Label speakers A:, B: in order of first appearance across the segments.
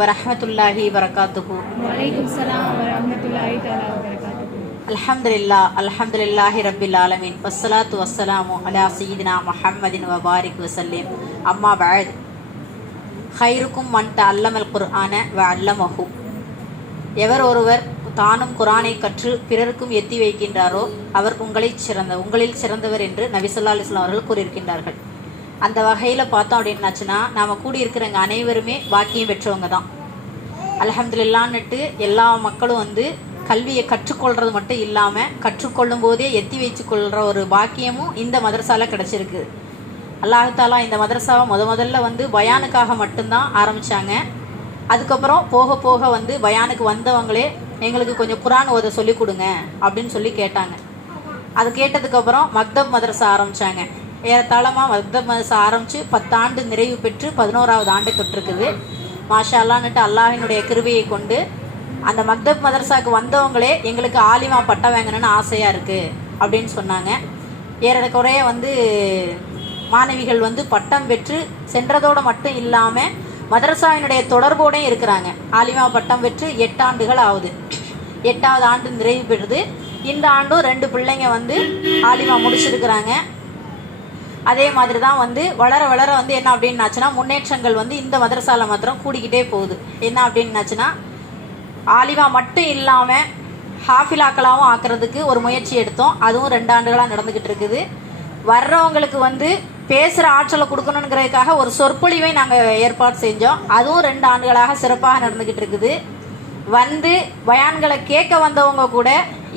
A: வரஹமத்துல்லாஹி வரகாத்துஹு.
B: வலைக்கும் சலாம் வரமத்துல்லாஹி தஆலா வபரகாத்துஹு
A: அல்ஹம்துலில்லா அல்ஹம்துலில்லாஹி ரப்பில் ஆலமீன். வஸ்ஸலாத்து வஸ்ஸலாமு அலா சய்யிதினா முஹம்மதின் வபாரிக் வசல்லிம் அம்மா பஅத். ஹைருக்கும் மன் தஅல்லமல் குர்ஆன வ அல்லமஹு எவர் ஒருவர் தானும் குரானை கற்று பிறருக்கும் எத்தி வைக்கின்றாரோ அவர் உங்களைச் சிறந்த உங்களில் சிறந்தவர் என்று நபிசல்லா அலிஸ்லாம் அவர்கள் கூறியிருக்கின்றார்கள் அந்த வகையில் பார்த்தோம் அப்படின்னாச்சுன்னா நாம் கூடியிருக்கிறவங்க அனைவருமே பாக்கியம் பெற்றவங்க தான். அல்ஹம்துலில்லான்னுட்டு எல்லா மக்களும் வந்து கல்வியை கற்றுக்கொள்றது மட்டும் இல்லாமல் கற்றுக்கொள்ளும் போதே எத்தி வச்சு கொள்கிற ஒரு பாக்கியமும் இந்த மதரசாவில் கிடச்சிருக்கு. அல்லாஹாலா இந்த மதரசாவை முத முதல்ல வந்து பயானுக்காக மட்டும்தான் ஆரம்பித்தாங்க அதுக்கப்புறம் போக போக வந்து பயானுக்கு வந்தவங்களே எங்களுக்கு கொஞ்சம் குரான் ஓத சொல்லி கொடுங்க அப்படின்னு சொல்லி கேட்டாங்க. அது கேட்டதுக்கப்புறம் மக்தப் மதரசா ஆரம்பித்தாங்க ஏறத்தாழமாக மக்தப் மதரசா ஆரம்பித்து பத்தாண்டு நிறைவு பெற்று பதினோராவது ஆண்டை தொட்டிருக்குது மாஷா அல்லான்னுட்டு அல்லாஹினுடைய கிருபையை கொண்டு அந்த மக்தப் மதரசாவுக்கு வந்தவங்களே எங்களுக்கு ஆலிமா பட்டம் வாங்கணும்னு ஆசையாக இருக்குது அப்படின்னு சொன்னாங்க. ஏறக்குறைய வந்து மாணவிகள் வந்து பட்டம் பெற்று சென்றதோடு மட்டும் இல்லாமல் மதரசாவினுடைய தொடர்போடையும் இருக்கிறாங்க. ஆலிமா பட்டம் பெற்று எட்டு ஆண்டுகள் ஆகுது. எட்டாவது ஆண்டு நிறைவு பெறுது. இந்த ஆண்டும் ரெண்டு பிள்ளைங்க வந்து ஆலிமா முடிச்சிருக்கிறாங்க. அதே மாதிரி தான் வந்து வளர வளர வந்து என்ன அப்படின்னாச்சுன்னா முன்னேற்றங்கள் வந்து இந்த மதரசால மாத்திரம் கூடிக்கிட்டே போகுது. என்ன அப்படின்னாச்சுன்னா ஆலிவா மட்டும் இல்லாமல் ஹாஃபிலாக்களாகவும் ஆக்கிறதுக்கு ஒரு முயற்சி எடுத்தோம். அதுவும் ரெண்டு ஆண்டுகளாக நடந்துக்கிட்டு இருக்குது. வர்றவங்களுக்கு வந்து பேசுகிற ஆற்றலை கொடுக்கணுங்கிறதுக்காக ஒரு சொற்பொழிவை நாங்கள் ஏற்பாடு செஞ்சோம். அதுவும் ரெண்டு ஆண்டுகளாக சிறப்பாக நடந்துக்கிட்டு இருக்குது. வந்து பயான்களை கேட்க வந்தவங்க கூட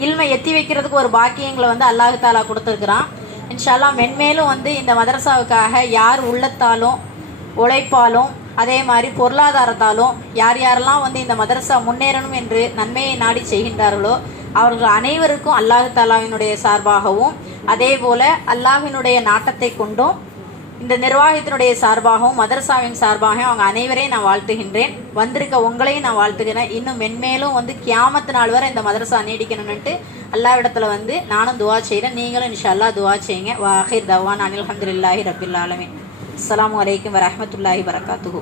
A: இல்மை எத்தி வைக்கிறதுக்கு ஒரு பாக்கியங்களை வந்து அல்லாஹு தாலா கொடுத்துருக்குறான். இன்ஷால்லா மென்மேலும் வந்து இந்த மதரசாவுக்காக யார் உள்ளத்தாலும் உழைப்பாலும் அதே மாதிரி பொருளாதாரத்தாலும் யார் யாரெல்லாம் வந்து இந்த மதரசா முன்னேறணும் என்று நன்மையை நாடி செய்கின்றார்களோ அவர்கள் அனைவருக்கும் அல்லாஹு தாலாவினுடைய சார்பாகவும் அதே போல அல்லாஹினுடைய நாட்டத்தை கொண்டும் இந்த நிர்வாகத்தினுடைய சார்பாகவும் மதரசாவின் சார்பாகவும் அவங்க அனைவரையும் நான் வாழ்த்துகின்றேன். வந்திருக்க உங்களையும் நான் வாழ்த்துகிறேன். இன்னும் மென்மேலும் வந்து கியாமத்து நாள் வரை இந்த மதரசா நீடிக்கணும்னுட்டு அல்லாவிடத்துல வந்து நானும் துவா செய்கிறேன் நீங்களும் இன்ஷா அல்லா துவா செய்யுங்க. வாஹிர் தவான் அனில் அஹமதுல்லாஹி ரபில் ஆலமின். அஸ்லாம் வலைக்கம் வரமத்துல்லாஹி வரகாத்துகு